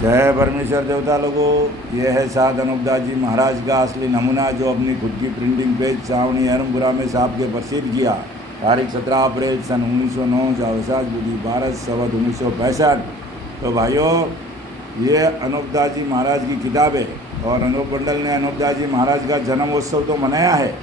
जय परमेश्वर देवता लोगों, ये है साध अनूपदास जी महाराज का असली नमूना जो अपनी खुद की प्रिंटिंग पेज सावणी अहरमपुरा में साहब के प्रसिद्ध किया। तारीख 17 अप्रैल सन 1909 जावसाज बुद्धि 12 संवत 1965। तो भाइयों, ये अनूपदास जी महाराज की किताब है और अनूप मंडल ने अनूपदास जी महाराज का जन्मोत्सव तो मनाया है,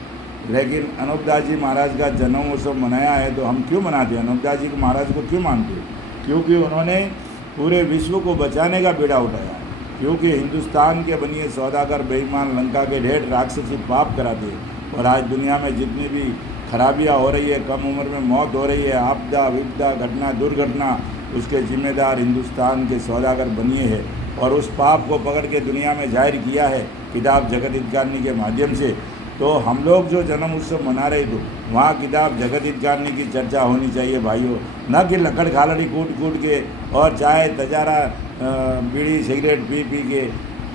लेकिन अनूपदास जी महाराज का जन्मोत्सव मनाया है तो हम क्यों मनाते हैं? अनूपदास जी महाराज को क्यों मानते हैं? क्योंकि उन्होंने पूरे विश्व को बचाने का बीड़ा उठाया। क्योंकि हिंदुस्तान के बनिए सौदागर बेईमान लंका के ढेर राक्षसी पाप कराते, और आज दुनिया में जितनी भी खराबियाँ हो रही है, कम उम्र में मौत हो रही है, आपदा विपदा घटना दुर्घटना, उसके जिम्मेदार हिंदुस्तान के सौदागर बनिए हैं। और उस पाप को पकड़ के दुनिया में जाहिर किया है किताब जगत हितकारिणी के माध्यम से। तो हम लोग जो जन्म उत्सव मना रहे थे, वहाँ किताब जगत हितकारिणी की चर्चा होनी चाहिए भाइयों, न कि लकड़ खालड़ी कूट कूट के और चाय तजारा बीड़ी सिगरेट पी पी के।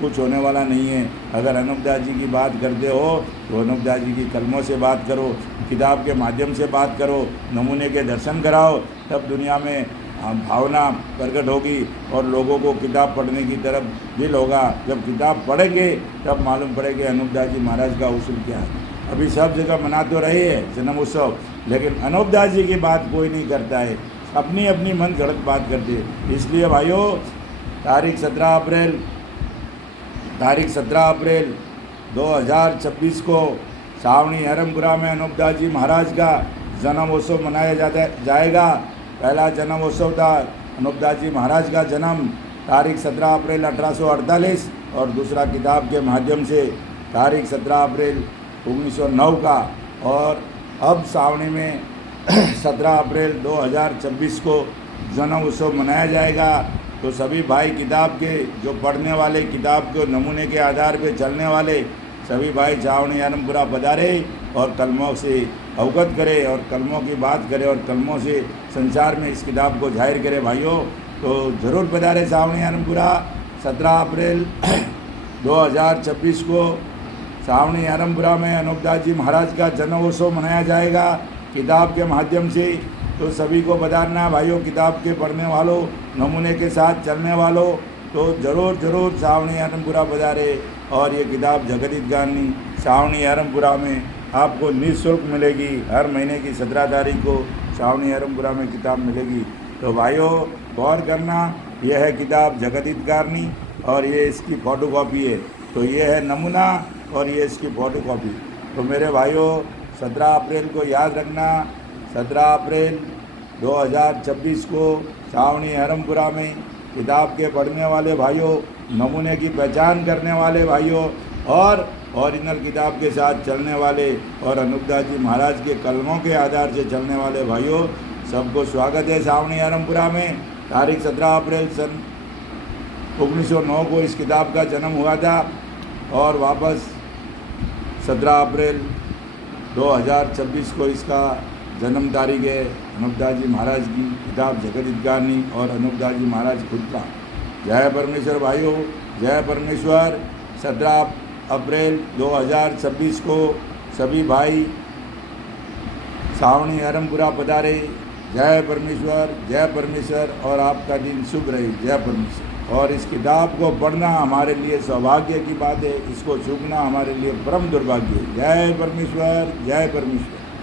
कुछ होने वाला नहीं है। अगर अनूपदास जी की बात करते हो तो अनूपदास जी की कलमों से बात करो, किताब के माध्यम से बात करो, नमूने के दर्शन कराओ, तब दुनिया में भावना प्रकट होगी और लोगों को किताब पढ़ने की तरफ दिल होगा। जब किताब पढ़ेंगे तब मालूम पड़ेगा अनूपदास जी महाराज का उसूल क्या है। अभी सब जगह मना तो रहे हैं जन्म उत्सव, लेकिन अनूपदास जी की बात कोई नहीं करता है, अपनी अपनी मन गढ़ंत बात करते हैं। इसलिए भाइयों, तारीख 17 अप्रैल 2026 को सावणी अहरमपुरा में अनूपदास जी महाराज का जन्मोत्सव मनाया जाएगा। पहला जन्मोत्सव था अनूपदास जी महाराज का जन्म तारीख 17 अप्रैल 1848 और दूसरा किताब के माध्यम से तारीख 17 अप्रैल 1909 का। और अब सावणी में 17 अप्रैल 2026 को जन्म उत्सव मनाया जाएगा। तो सभी भाई किताब के जो पढ़ने वाले, किताब के नमूने के आधार पर चलने वाले सभी भाई सावणी अहरमपुरा पधारे और कलमों से अवगत करें और कलमों की बात करें और कलमों से संसार में इस किताब को जाहिर करें भाइयों। तो ज़रूर पधारे सावणी अहरमपुरा। 17 अप्रैल 2026 को सावणी अहरमपुरा में अनूपदास जी महाराज का जन्मोत्सव मनाया जाएगा किताब के माध्यम से। तो सभी को पधारना भाइयों, किताब के पढ़ने वालों, नमूने के साथ चलने वालों, तो ज़रूर सावणी अहरमपुरा पधारे। और ये किताब जगत हितकारिणी सावणी अहरमपुरा में आपको निःशुल्क मिलेगी। हर महीने की 17 तारीख को सावणी अहरमपुरा में किताब मिलेगी। तो भाइयों, गौर करना, यह है किताब जगत हितकारिणी और ये इसकी फ़ोटोकॉपी है। तो ये है नमूना और ये इसकी फ़ोटोकॉपी। तो मेरे भाइयों, 17 अप्रैल को याद रखना, 17 अप्रैल 2026 को सावणी अहरमपुरा में किताब के पढ़ने वाले भाइयों, नमूने की पहचान करने वाले भाइयों और ओरिजिनल किताब के साथ चलने वाले और अनूपदास जी महाराज के कलमों के आधार से चलने वाले भाइयों, सबको स्वागत है सावणी अहरमपुरा में। तारीख 17 अप्रैल सन 1909 को इस किताब का जन्म हुआ था और वापस 17 अप्रैल 2026 को इसका जन्म तारीख है। अनूपदास जी महाराज की किताब जगत हितकारिणी और अनूपदास जी महाराज खुद का। जय परमेश्वर भाइयों, जय परमेश्वर। 17 अप्रैल 2026 को सभी भाई सावणी अहरमपुरा पधारे। जय परमेश्वर और आपका दिन शुभ रहे। जय परमेश्वर। और इस किताब को पढ़ना हमारे लिए सौभाग्य की बात है, इसको चूकना हमारे लिए परम दुर्भाग्य है। जय परमेश्वर।